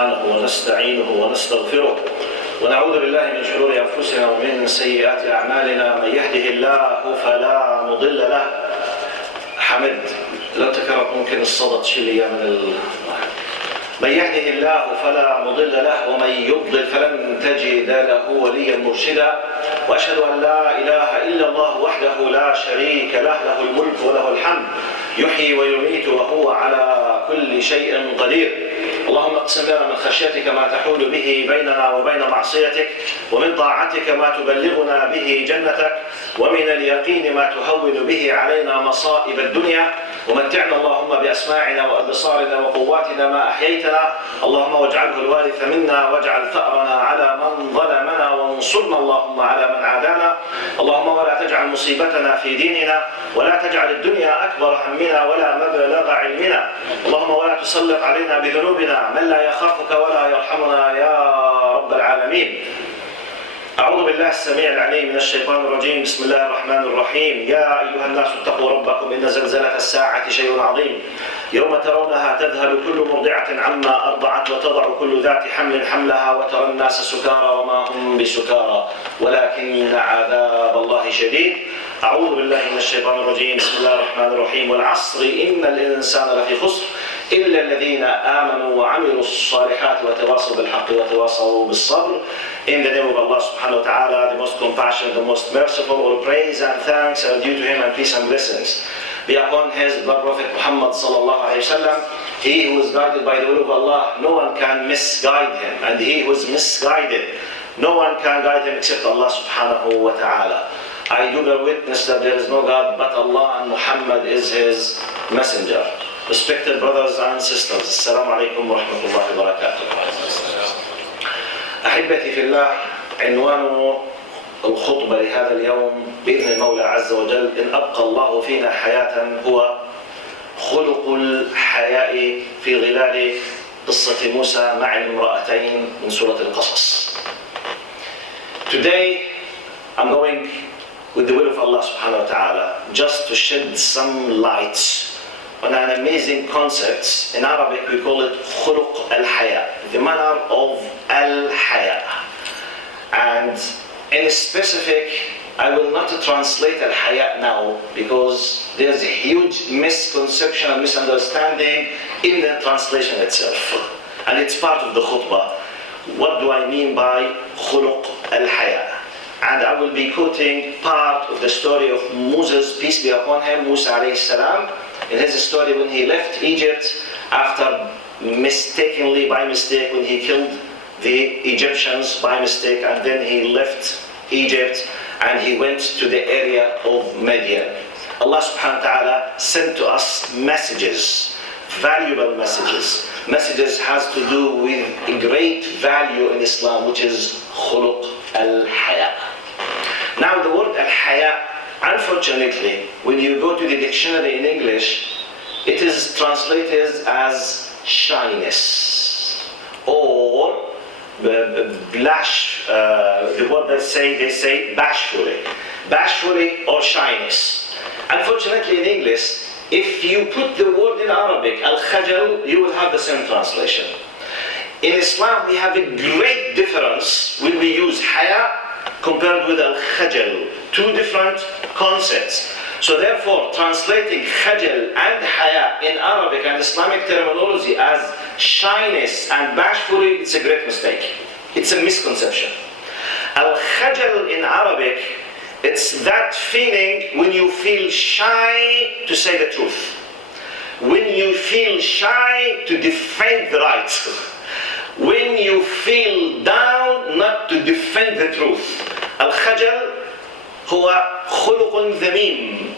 سبحانه ونستعينه ونستغفره ونعوذ بالله من شرور أنفسنا ومن سيئات أعمالنا. من يهده الله فلا مضل له. حمد لو تكرر ممكن الصوت شيء من يهده الله فلا مضل له ومن يضلل فلن تجد له وليا مرشدا. وأشهد أن لا إله إلا الله وحده لا شريك له، له الملك وله الحمد، يحيي ويميت وهو على كل شيء قدير. اللهم اقسم لنا من خشيتك ما تحول به بيننا وبين معصيتك، ومن طاعتك ما تبلغنا به جنتك، ومن اليقين ما تهون به علينا مصائب الدنيا. ومتعنا اللهم بأسماعنا وأبصارنا وقواتنا ما أحييتنا، اللهم واجعله الوارث منا واجعل ثأرنا على من ظلمنا وانصرنا اللهم على من عادانا. اللهم ولا تجعل مصيبتنا في ديننا ولا تجعل الدنيا أكبر همنا ولا مبلغ علمنا. اللهم ولا تسلط علينا بذنوبنا من لا يخافك ولا يرحمنا يا رب العالمين. أعوذ بالله السميع العليم من الشيطان الرجيم. بسم الله الرحمن الرحيم. يا أيها الناس اتقوا ربكم إن زلزلة الساعة شيء عظيم، يوم ترونها تذهل كل مرضعة عما أرضعت وتضع كل ذات حمل حملها وترى الناس سكارى وما هم بسكارى ولكن عذاب الله شديد. أعوذ بالله من الشيطان الرجيم. بسم الله الرحمن الرحيم. والعصر إن الإنسان لفي خسر إلا الذين آمنوا وعملوا الصالحات وتواصوا بالحق وتواصوا بالصبر. In the name of Allah subhanahu wa ta'ala, the most compassionate, the most merciful, all praise and thanks are due to him and peace and blessings be upon his blood prophet Muhammad sallallahu alayhi wa sallam. He who is guided by the will of Allah, no one can misguide him, and he who is misguided, no one can guide him except Allah subhanahu wa ta'ala. I do bear witness that there is no God but Allah and Muhammad is his messenger. Respected brothers and sisters, Assalamu alaikum wa rahmatullahi wa barakatuh. أحبتي في الله، عنوان الخطبة لهذا اليوم بإذن المولى عز وجل إن أبقى الله فينا حياة هو خلق الحياء في ظلال قصة موسى مع المرأتين من سورة القصص. Today I'm going with the will of Allah subhanahu wa ta'ala just to shed some light on an amazing concept. In Arabic we call it خلق الحياء, the manner of al-haya. And in specific, I will not translate al-haya now because there's a huge misconception and misunderstanding in the translation itself. And it's part of the khutbah. What do I mean by خلق الحياء? And I will be quoting part of the story of Moses, peace be upon him, Musa alayhi salam. In his story when he left Egypt after mistakenly, by mistake, when he killed the Egyptians by mistake, and then he left Egypt and he went to the area of Midian. Allah subhanahu wa ta'ala sent to us messages, valuable messages. Messages has to do with a great value in Islam, which is khuluq al-haya. Now the word al-haya, unfortunately, when you go to the dictionary in English, it is translated as shyness or blush. The word they say bashfully or shyness. Unfortunately in English, if you put the word in Arabic, al-khajal, you will have the same translation. In Islam we have a great difference when we use haya compared with al-khajal, two different concepts. So therefore, translating khajal and haya in Arabic and Islamic terminology as shyness and bashfully, it's a great mistake. It's a misconception. Al-khajal in Arabic, it's that feeling when you feel shy to say the truth. When you feel shy to defend the right. When you feel down not to defend the truth. Al-khajal هو خلق ذميم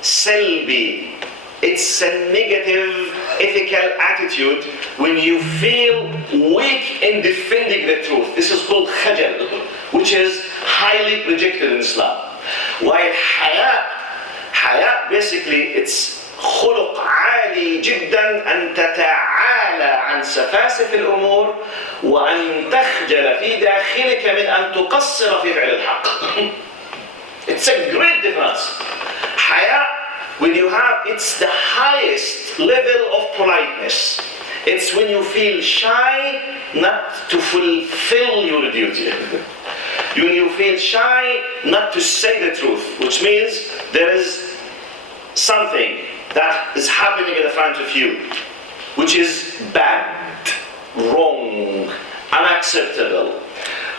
سلبي. It's a negative ethical attitude when you feel weak in defending the truth. This is called khajal, which is highly rejected in Islam. While haya basically it's خلق عالي جدا أن تتعالى عن سفاسف الأمور وأن تخجل في داخلك من أن تقصر في فعل الحق. It's a great difference. Haya, when you have, it's the highest level of politeness. It's when you feel shy not to fulfill your duty. When you feel shy not to say the truth, which means there is something that is happening in front of you, which is bad, wrong, unacceptable.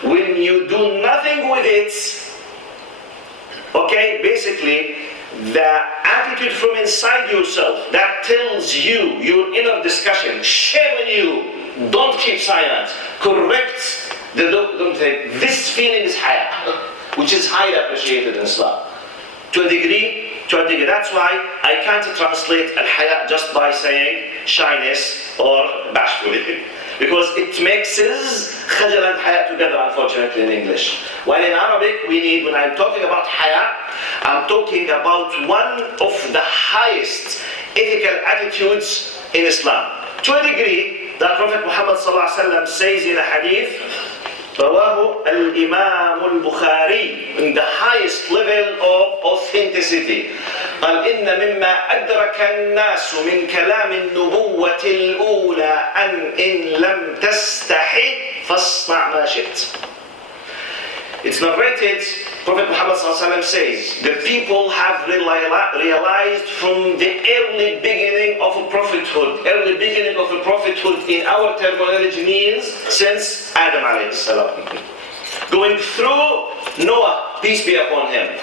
When you do nothing with it, okay, basically, the attitude from inside yourself that tells you, your inner discussion, shame on you, don't keep silent, correct don't say, this feeling is hayat, which is highly appreciated in Islam. To a degree. That's why I can't translate al-haya just by saying shyness or bashfulness, because it mixes khajal and haya together, unfortunately, in English. While in Arabic, we need, when I'm talking about haya, I'm talking about one of the highest ethical attitudes in Islam. To a degree, that Prophet Muhammad ﷺ says in a hadith, رواه الإمام البخاري, in the highest level of authenticity. قال إن مما أدرك الناس من كلام النبوة الأولى أن إن لم تستحي فاصنع ما شئت. It's narrated, Prophet Muhammad ﷺ says, the people have realized from the early beginning of a prophethood. Early beginning of a prophethood in our terminology means since Adam alayhi salam. Going through Noah, peace be upon him.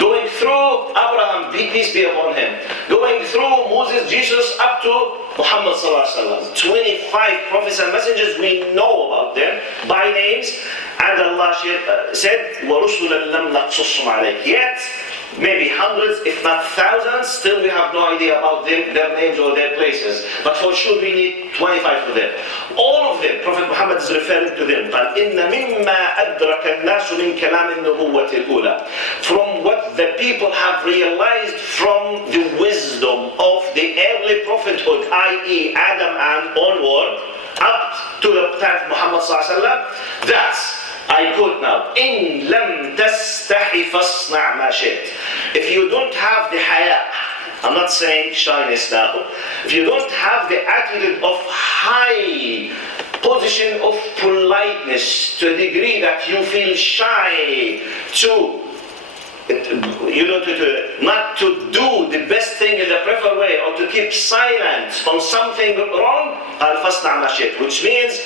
Going through Abraham, peace be upon him. Going through Moses, Jesus, up to Muhammad ﷺ. 25 prophets and messengers, we know about them by names. And Allah said, وَرُسُلًا لَمْ نَقْصُصُّمْ عَلَيْكَ. Yet, maybe hundreds, if not thousands, still we have no idea about them, their names or their places. But for sure we need 25 of them. All of them, Prophet Muhammad is referring to them. قال إِنَّ مِمَّا أَدْرَكَ النَّاسُ مِنْ كَلَامِ النُّبُوَّةِ الْأُولَى. From what the people have realized from the wisdom of the early prophethood, i.e. Adam and onward, up to the time of Muhammad ﷺ, that's, I quote now, إِن لَمْ تَسْتَحِ فَاصْنَعْ مَا شِئْتَ. If you don't have the haya, I'm not saying shyness now, if you don't have the attitude of high position of politeness to a degree that you feel shy to not to do the best thing in the preferred way, or to keep silent on something wrong, فَاصْنَعْ مَا شِئْتَ, which means,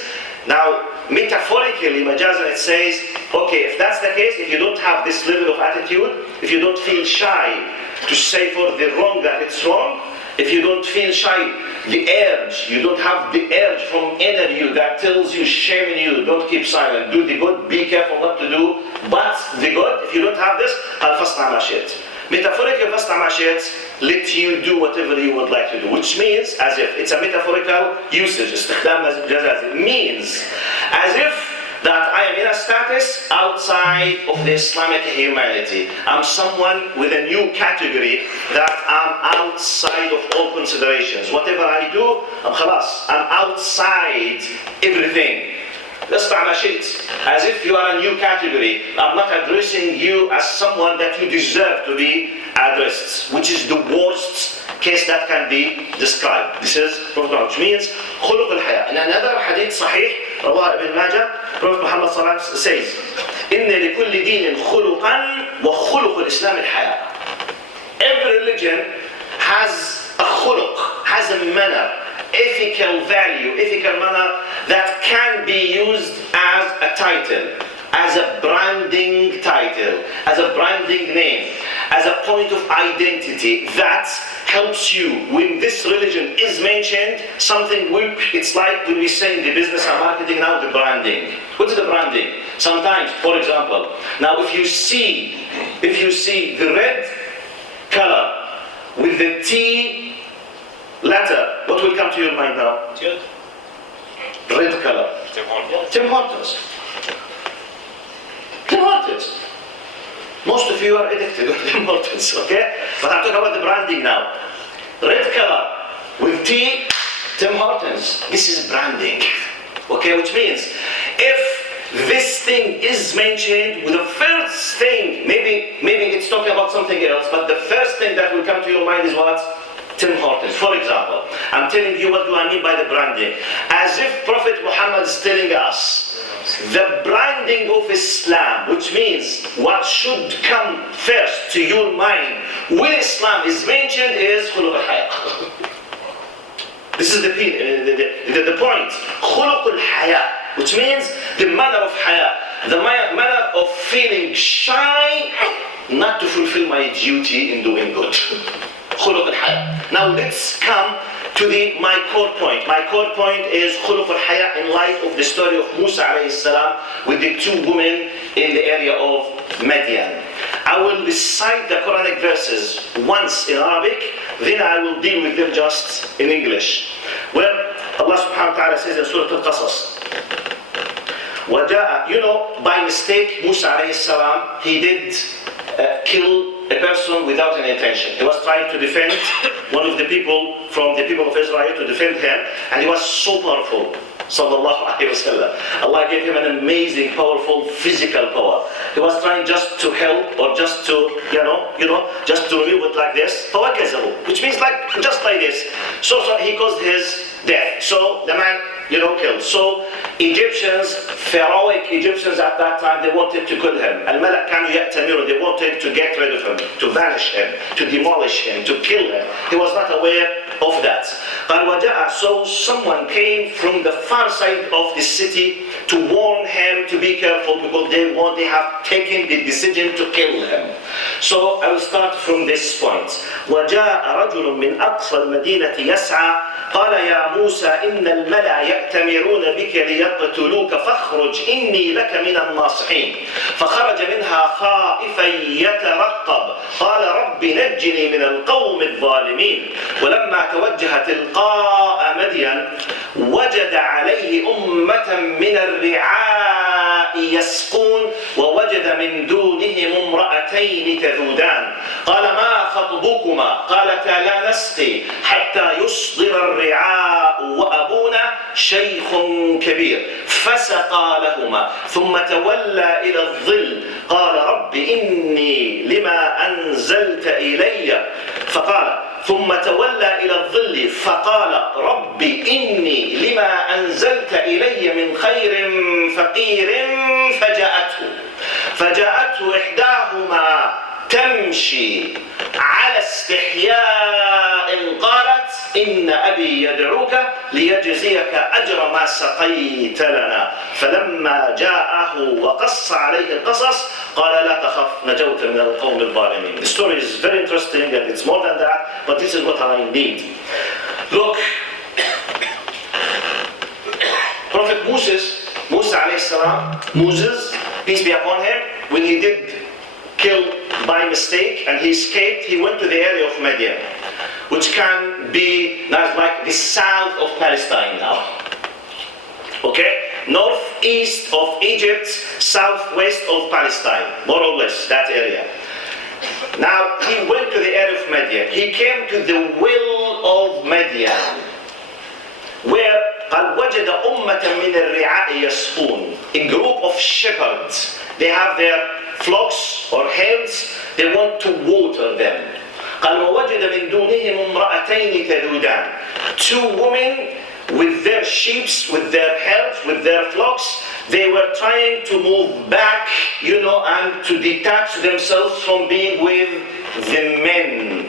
now metaphorically, majazan, it says, okay, if that's the case, if you don't have this level of attitude, if you don't feel shy to say for the wrong that it's wrong, if you don't feel shy, the urge, you don't have the urge from inner you that tells you, shame in you, don't keep silent, do the good, be careful not to do but the good. If you don't have this, فَاصْنَعْ مَا شِئْتَ. Metaphorically, فَاصْنَعْ مَا شِئْتَ, let you do whatever you would like to do, which means, as if, it's a metaphorical usage, استخدام مجاز, it means as if that I am in a status outside of the Islamic humanity. I'm someone with a new category that I'm outside of all considerations. Whatever I do, I'm outside everything. As if you are a new category. I'm not addressing you as someone that you deserve to be addressed, which is the worst case that can be described. This is which means خلق الحياء. In another hadith صحيح رواه ابن ماجه, Prophet Muhammad صلى الله عليه وسلم says, إن لكل دين خلقا وخلق الإسلام الحياء. Every religion has a khuluq, has a manner, ethical value, ethical manner that can be used as a title, as a branding title, as a branding name, as a point of identity that helps you. When this religion is mentioned, something will, it's like when we say in the business and marketing now, the branding. What's the branding? Sometimes, for example, now if you see the red color with the T letter, what will come to your mind now? Red color. Tim Hortons. Tim Hortons. Most of you are addicted to Tim Hortons, okay? But I'm talking about the branding now. Red color with T, Tim Hortons. This is branding, okay? Which means if this thing is mentioned with the first thing, maybe it's talking about something else, but the first thing that will come to your mind is what? Tim Hortons. For example, I'm telling you what do I mean by the branding. As if Prophet Muhammad is telling us the branding of Islam, which means what should come first to your mind when Islam is mentioned is khuluq al-haya. This is the point. Khuluq al-haya, which means the manner of haya, the manner of feeling shy not to fulfill my duty in doing good. Khuluq al-haya. Now let's come to my core point. My core point is khuluq al-haya in light of the story of Musa alayhi salam with the two women in the area of Madian. I will recite the Quranic verses once in Arabic, then I will deal with them just in English. Where Allah subhanahu wa ta'ala says in Surah Al-Qasas, by mistake, Musa alayhi salam, he did kill a person without an intention. He was trying to defend one of the people from the people of Israel, to defend him, and he was so powerful. Sallallahu alayhi wasallam. Allah gave him an amazing, powerful physical power. He was trying just to help, or just to, just to remove it like this, which means just like this. So he caused his death. So the man, killed. So Egyptians, pharaohic Egyptians at that time, they wanted to kill him. Al-Malak kanu ya'tamiru, they wanted to get rid of him, to vanish him, to demolish him, to kill him. He was not aware of that. So someone came from the far side of the city to warn him to be careful, because they have taken the decision to kill him. So I will start from this point. وَجَاءَ رَجُلٌ مِّنْ أَقْصَى الْمَدِينَةِ يَسْعَى قال يا موسى إن الملأ يأتمرون بك ليقتلوك فاخرج إني لك من الناصحين فخرج منها خائفا يترقب قال رب نجني من القوم الظالمين ولما توجه تلقاء مدين وجد عليه أمة من الرعاء يسقون ووجد من دونهم امرأتين تذودان قال ما خطبكما قالتا لا نسقي حتى يصدر الرعاء وأبونا شيخ كبير فسقى لهما ثم تولى إلى الظل قال رب إني لما أنزلت إلي ثم تولى إلى الظل فقال رب إني لما أنزلت إلي من خير فقير فجاءته إحداهما تمشي على استحياء قالت إن أبي يدعوك ليجزيك أجر ما سقيت لنا فلما جاءه وقص عليه القصص قال لا تخف نجوت من القوم الظالمين. The story is very interesting and it's more than that, but this is what I need. Look, Prophet Musa alayhi salam, Moses, peace be upon him, when he did kill by mistake and he escaped, he went to the area of Madian, which can be like the south of Palestine now. Okay? Northeast of Egypt, southwest of Palestine, more or less, that area. Now, he went to the area of Madian. He came to the well of Madian, where قال وجد أمة من الرعاء يسقون, a group of shepherds. They have their flocks or herds, they want to water them. قال ووجد من دونهم امرأتين تذودان, two women with their sheep, with their herds, with their flocks, they were trying to move back, and to detach themselves from being with the men.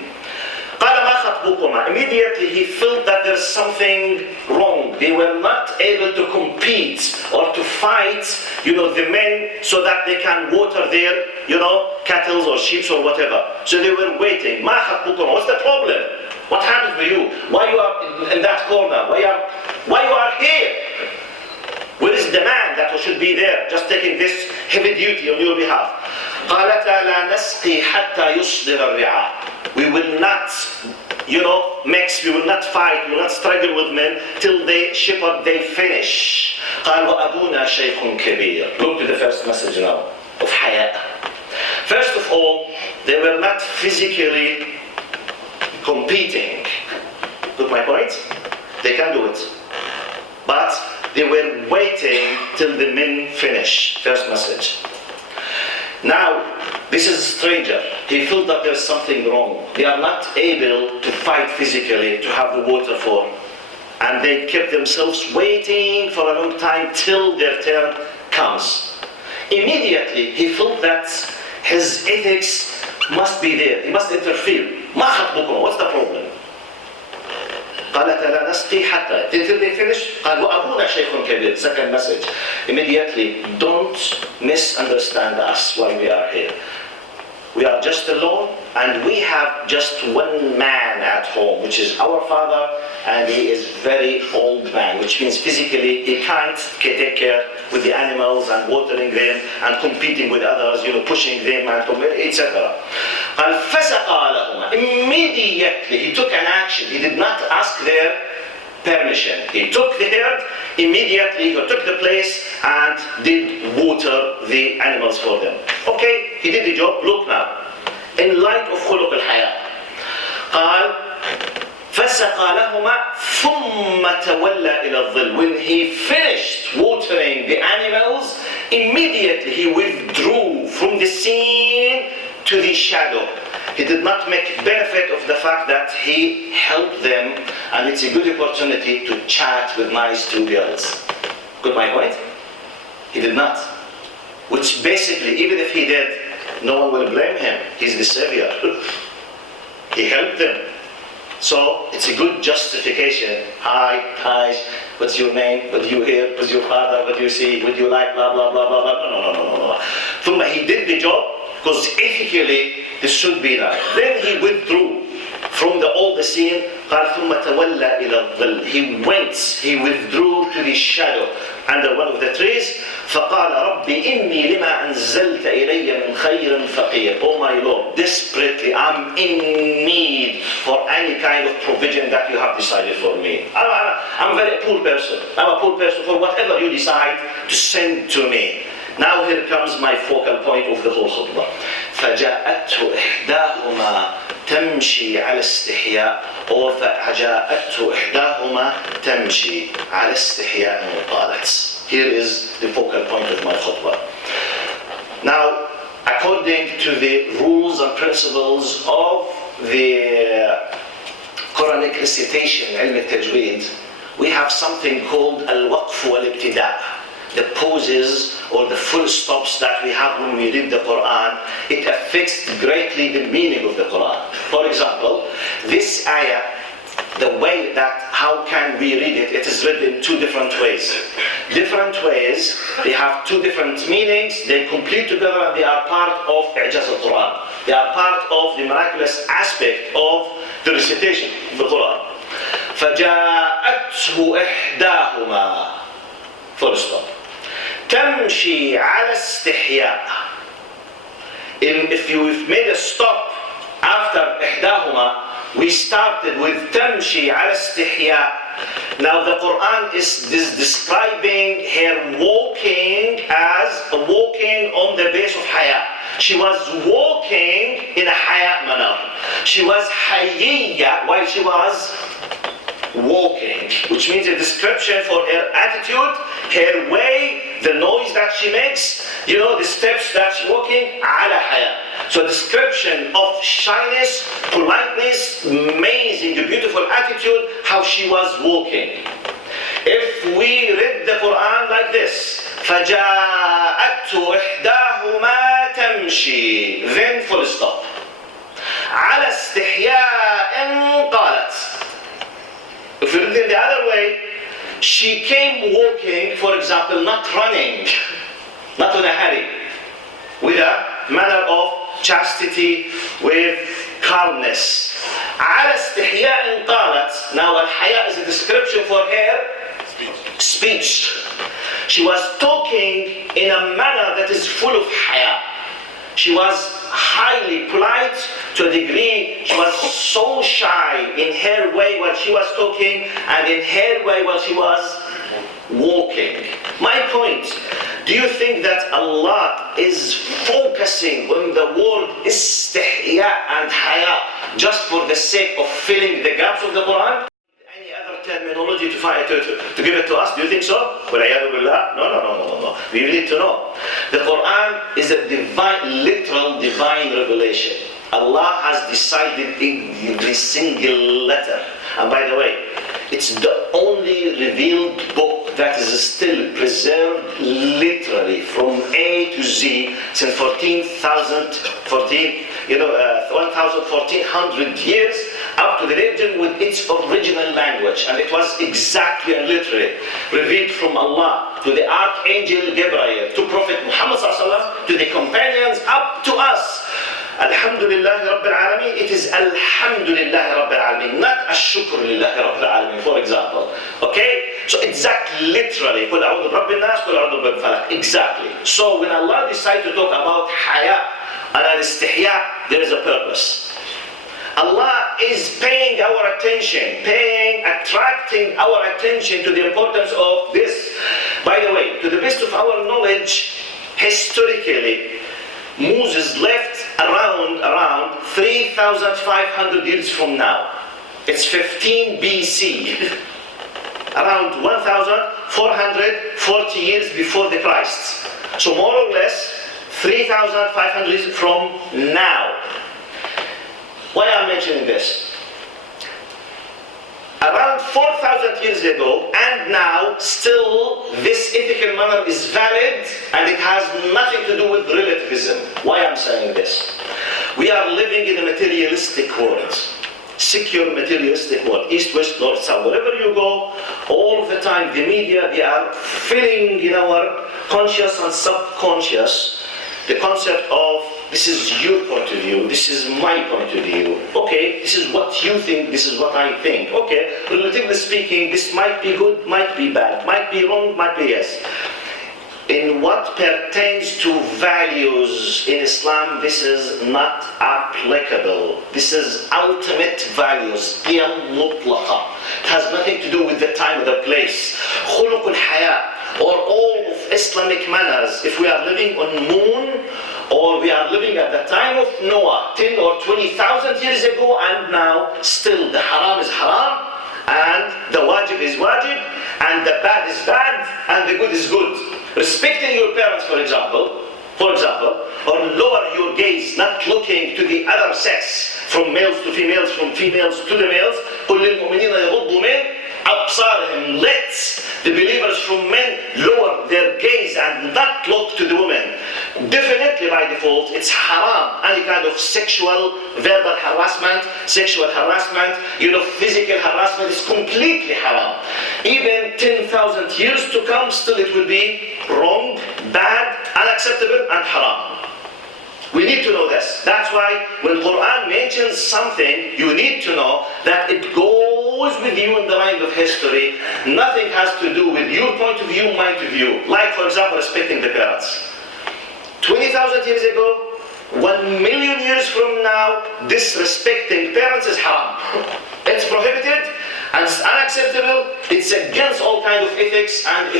قال ما خطبكما. Immediately he felt that there's something wrong. They were not able to compete or to fight, the men, so that they can water their, cattle or sheep or whatever. So they were waiting. ما خطبكما. What's the problem? What happened to you? Why you are in that corner? Why you are here? Where is the man that should be there, just taking this heavy duty on your behalf? قالتا لا نسقي حتى يصدر الرعاء. We will not, mix, we will not fight, we will not struggle with men till they shepherd, they finish. قال وأبونا شيخ كبير. Look to the first message now of حياء. First of all, they were not physically competing. Got my point? They can do it. But they were waiting till the men finish. First message. Now, this is a stranger. he felt that there's something wrong. They are not able to fight physically to have the water for. And they kept themselves waiting for a long time till their turn comes. Immediately he felt that his ethics must be there. He must interfere. ما خطبكم? What's the problem? قالت لا نسقي حتى. Until they finished, قال وأبونا شيخ كبير. Second message. Immediately, don't misunderstand us while we are here. We are just alone, and we have just one man at home, which is our father, and he is very old man, which means physically he can't take care with the animals and watering them and competing with others, pushing them and etc. قال فسقى لهما. Immediately he took an action. He did not ask their permission. He took the herd, immediately he took the place and did water the animals for them. Okay, he did the job. Look now, in light of خلق الحياء. قال فسقى لهما ثم تولى إلى الظل. When he finished watering the animals, immediately he withdrew from the scene to the shadow. He did not make benefit of the fact that he helped them, and it's a good opportunity to chat with nice two girls. Got my point? He did not. Which basically, even if he did, no one will blame him. He's the savior. He helped them. So it's a good justification. Hi, what's your name? What do you hear? What's your father? What do you see? What do you like? Blah, blah, blah, blah, blah. No. Thumma, he did the job because ethically this should be done. Then he withdrew from all the scene. قال ثم تولى إلى الظل. He withdrew to the shadow under one of the trees. فقال رب إني لما أنزلت إلي من خير فقير. Oh my Lord, desperately I'm in need for any kind of provision that you have decided for me. I'm a very poor person. I'm a poor person for whatever you decide to send to me. Now here comes my focal point of the whole khutbah. فجاءته إحداهما تمشي على استحياء. Or فجاءته إحداهما تمشي على استحياء وقالت. Here is the focal point of my khutbah. Now, according to the rules and principles of the Quranic recitation, علم التجويد, we have something called al-waqf wal-ibtida'. The pauses or the full stops that we have when we read the Quran, it affects greatly the meaning of the Quran. For example, this ayah, the way that, how can we read it? It is read in two different ways. Different ways, they have two different meanings, they complete together and they are part of I'jaz al-Quran. They are part of the miraculous aspect of the recitation of the Quran. فَجَاءَتْهُ إِحْدَاهُمَا. Full stop. تمشي على استحياء. If you've made a stop after إحداهما, we started with تمشي على استحياء. Now the Quran is describing her walking as walking on the base of haya. She was walking in a haya manner. She was hayya while she was walking, which means a description for her attitude, her way, the noise that she makes, the steps that she's walking, ala haya. So a description of shyness, politeness, amazing, beautiful attitude, how she was walking. If we read the Quran like this, فَجَاءَتْهُ إِحْدَاهُمَا تَمْشِي, then full stop. عَلَى اسْتِحْيَاءٍ قَالَتْ. If you read it the other way, she came walking, for example, not running, not in a hurry, with a manner of chastity, with calmness. على استحياء قالت. Now al-haya is a description for her speech. She was talking in a manner that is full of haya. She was highly polite to a degree. She was so shy in her way while she was talking and in her way while she was walking. My point, do you think that Allah is focusing on the word istihya and haya just for the sake of filling the gaps of the Quran? Any other terminology to give it to us? Do you think so? No. We need to know. The Quran is a divine, literal divine revelation. Allah has decided in every single letter. And by the way, it's the only revealed book that is still preserved literally from A to Z since 1400 years up to the religion with its original language. And it was exactly and literally revealed from Allah to the Archangel Gabriel, to Prophet Muhammad ﷺ, to the companions, up to us. Alhamdulillah Rabbil Alameen. It is Alhamdulillah Rabbil Alameen, not Ashukr Lillah Rabbil Alameen, for example. Okay? So exactly, literally, قُلْ أَعُوذُ بِرَبِّ النَّاسِ قُلْ أَعُوذُ بِرَبِّ الْفَلَقِ. Exactly. So when Allah decides to talk about haya and al-istihya, there is a purpose. Allah is paying our attention, attracting our attention to the importance of this. By the way, to the best of our knowledge, historically, Moses left around 3,500 years from now. It's 15 BC, around 1,440 years before the Christ. So more or less 3,500 years from now. Why I'm mentioning this? Around 4,000 years ago and now, still this ethical manner is valid, and it has nothing to do with relativism. Why I'm saying this? We are living in a materialistic world, secure materialistic world, east, west, north, south. Wherever you go, all the time the media, they are filling in our conscious and subconscious the concept of this is your point of view, this is my point of view. Okay, this is what you think, this is what I think. Okay, relatively speaking, this might be good, might be bad, might be wrong, might be yes. In what pertains to values in Islam, this is not applicable. This is ultimate values, qiyam mutlaqa. It has nothing to do with the time or the place. Khuluq al-haya, or all of Islamic manners. If we are living on moon, or we are living at the time of Noah, 10 or 20,000 years ago, and now still the haram is haram, and the wajib is wajib, and the bad is bad, and the good is good. Respecting your parents, for example, or lower your gaze, not looking to the other sex, from males to females, from females to the males. قُلْ لِلْمُؤْمِنِينَ يَغُضُّوا مِنْ أَبْصَارِهِمْ. Let the believers from men lower their gaze and not look to the women. Definitely by default, it's haram. Any kind of sexual, verbal harassment, physical harassment is completely haram. Even 10,000 years to come, still it will be wrong, bad, unacceptable, and haram. We need to know this. That's why when Quran mentions something, you need to know that it goes with you in the line of history. Nothing has to do with your point of view, my point of view. Like, for example, respecting the parents. 20,000 years ago, 1 million years from now, disrespecting parents is haram. It's prohibited and it's unacceptable. It's against all kinds of ethics, and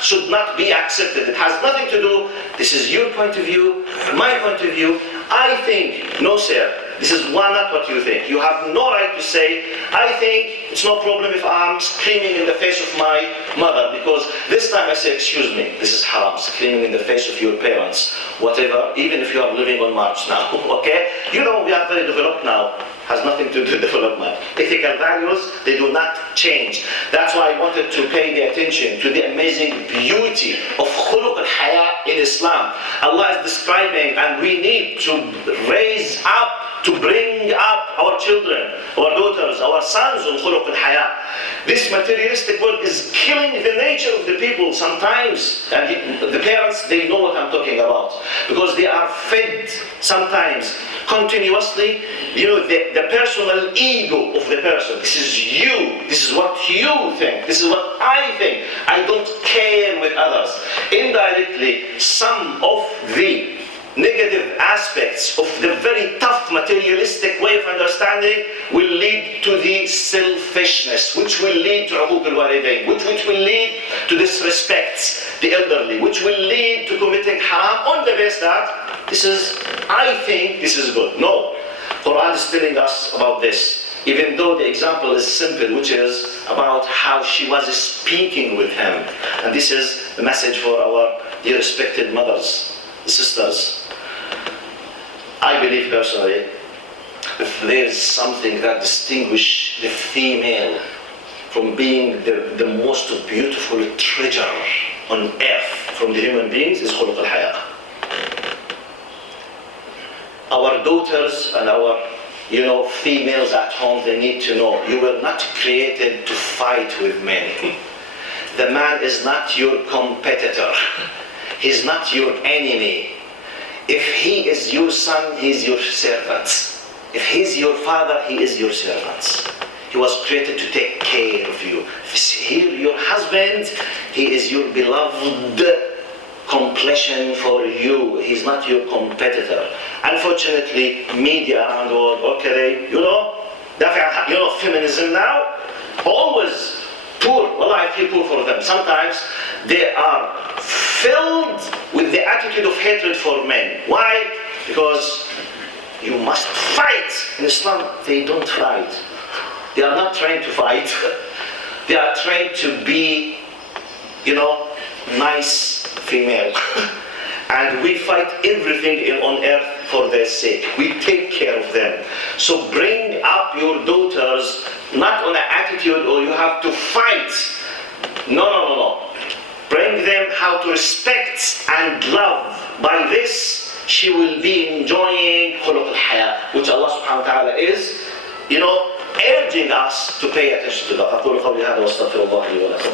should not be accepted. It has nothing to do. This is your point of view, my point of view. I think, no sir, this is not what you think. You have no right to say, I think it's no problem if I'm screaming in the face of my mother, because this time I say, excuse me, this is haram, screaming in the face of your parents, whatever, even if you are living on Mars now, okay? You know, we are very developed now. Has nothing to do with development. Ethical values, they do not change. That's why I wanted to pay the attention to the amazing beauty of khuluq al-haya in Islam. Allah is describing, and we need to raise up, to bring up our children, our daughters, our sons on khuluq al-haya. This materialistic world is killing the nature of the people sometimes. And the parents, they know what I'm talking about. Because they are fed sometimes continuously, the personal ego of the person. This is you. This is what you think. This is what I think. I don't care with others. Indirectly, some of the negative aspects of the very tough materialistic way of understanding will lead to the selfishness, which will lead to uquq al-walidayn, which will lead to disrespect the elderly, which will lead to committing haram on the basis that I think this is good. No, Quran is telling us about this, even though the example is simple, which is about how she was speaking with him. And this is the message for our dear respected mothers, sisters. I believe personally if there's something that distinguishes the female from being the most beautiful treasure on earth from the human beings, is خلق الحياء. Our daughters and our females at home, they need to know you were not created to fight with men. The man is not your competitor. He's not your enemy. If he is your son, he's your servant. If he's your father, he is your servant. He was created to take care of you. Here, your husband, he is your beloved completion for you. He's not your competitor. Unfortunately, media around the world, okay, feminism now, always poor. Well, I feel poor for them. Sometimes they are filled with the attitude of hatred for men. Why? Because you must fight. In Islam, they don't fight. They are not trained to fight. They are trained to be, nice female. And we fight everything on earth for their sake. We take care of them. So bring up your daughters not on an attitude or you have to fight. No. Bring them how to respect and love. By this, she will be enjoying خلق الحياء, which Allah subhanahu wa ta'ala is, urging us to pay attention to that. أقول قولي هذا واستغفر الله لي ولكم.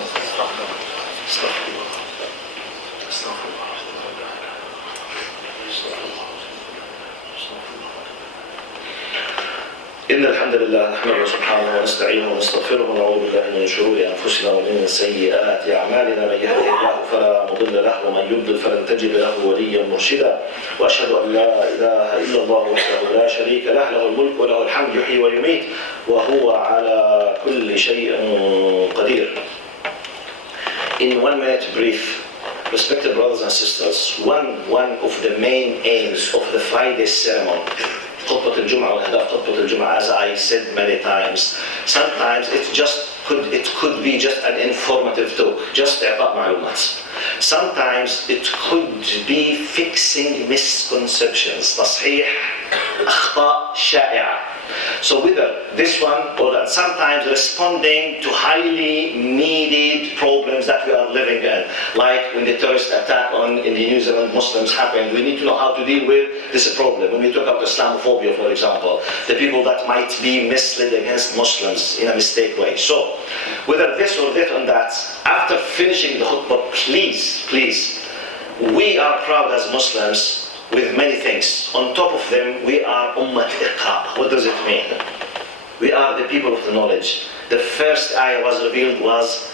إن الحمد لله نحمده سبحانه ونستعينه ونستغفره ونعوذ بالله من شرور أنفسنا ومن سيئات أعمالنا. من يهده الله فلا مضل له ومن يضلل فلن تجد له وليا مرشدا. وأشهد أن لا إله إلا الله وحده لا شريك له له الملك وله الحمد يحيي ويميت وهو على كل شيء قدير. In 1 minute brief, respected brothers and sisters, one of the main aims of the Friday sermon, خطبة الجمعة وأهداف خطبة الجمعة, as I said many times, sometimes it could be just an informative talk, just إعطاء معلومات. Sometimes it could be fixing misconceptions, تصحيح أخطاء شائعة. So whether this one or sometimes responding to highly needed problems that we are living in, like when the terrorist attack in the New Zealand Muslims happened, we need to know how to deal with this problem. When we talk about Islamophobia, for example, the people that might be misled against Muslims in a mistake way. So whether this or that on that, after finishing the khutbah, please, we are proud as Muslims with many things. On top of them, we are Ummat Iqra. What does it mean? We are the people of the knowledge. The first ayah was revealed was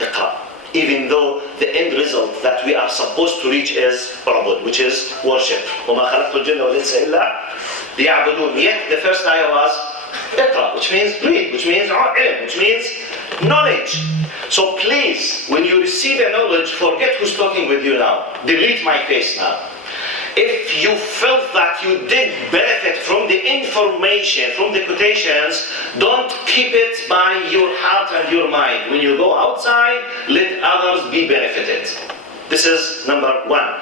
Iqra. Even though the end result that we are supposed to reach is Ubud, which is worship. وَمَا خَلَقْتُ الْجِنَّ وَالْإِنسَ إِلَّا لِيَعْبُدُونَ. Yet the first ayah was Iqra, which means read, which means ilm, which means knowledge. So please, when you receive a knowledge, forget who's talking with you now. Delete my face now. If you felt that you did benefit from the information, from the quotations, don't keep it by your heart and your mind. When you go outside, let others be benefited. This is number one.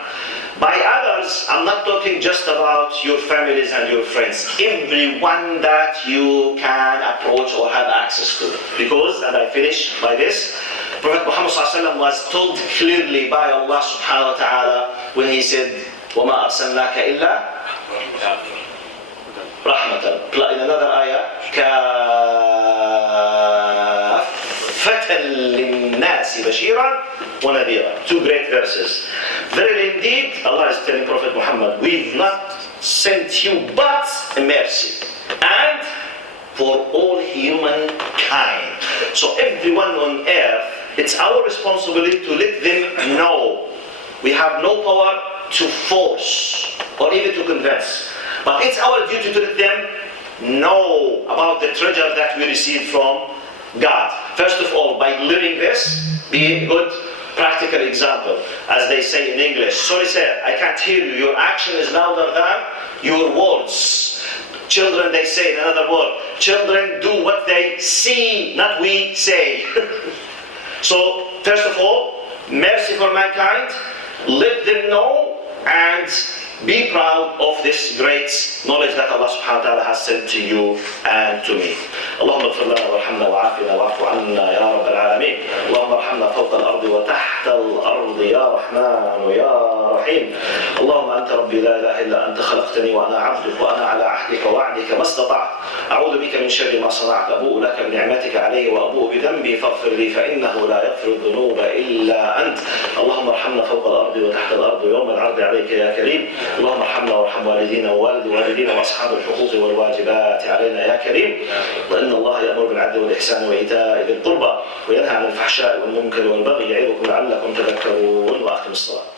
By others, I'm not talking just about your families and your friends. Everyone that you can approach or have access to. Because, and I finish by this, Prophet Muhammad ﷺ was told clearly by Allah subhanahu wa ta'ala when he said, وَمَا أَرْسَلْنَاكَ إِلَّا رَحْمَةً. In another ayah, كَافَّةً لِلنَّاسِ بَشِيرًا وَنَذِيرًا. Two great verses. Verily indeed, Allah is telling Prophet Muhammad, we've not sent you but a mercy. And for all humankind. So everyone on earth, it's our responsibility to let them know. We have no power to force or even to convince. But it's our duty to let them know about the treasure that we receive from God. First of all, by living this, be a good practical example. As they say in English, sorry sir, I can't hear you. Your action is louder than your words. Children, they say in another word, children do what they see, not we say. So, first of all, mercy for mankind, let them know, and be proud of this great knowledge that Allah subhanahu wa ta'ala has sent to you and to me. اللهم اغفر لنا وارحمنا وعافنا واعف عنا يا رب العالمين. اللهم ارحمنا فوق الأرض وتحت الأرض يا رحمن يا رحيم. اللهم أنت ربي لا إله إلا أنت خلقتني وأنا عبدك وأنا على عهدك ووعدك ما استطعت. أعوذ بك من شر ما صنعت. أبوء لك بنعمتك علي وأبوء بذنبي فاغفر لي فإنه لا يغفر الذنوب إلا أنت. اللهم ارحمنا فوق الأرض وتحت الأرض يوم العرض عليك يا كريم. اللهم ارحمنا وارحم والدينا ووالد والدينا وأصحاب الحقوق والواجبات علينا يا كريم. وإن الله يأمر بالعدل والإحسان وإيتاء ذي القربى وينهى عن الفحشاء والمنكر والبغي يعظكم لعلكم تذكرون. وأقم الصلاة.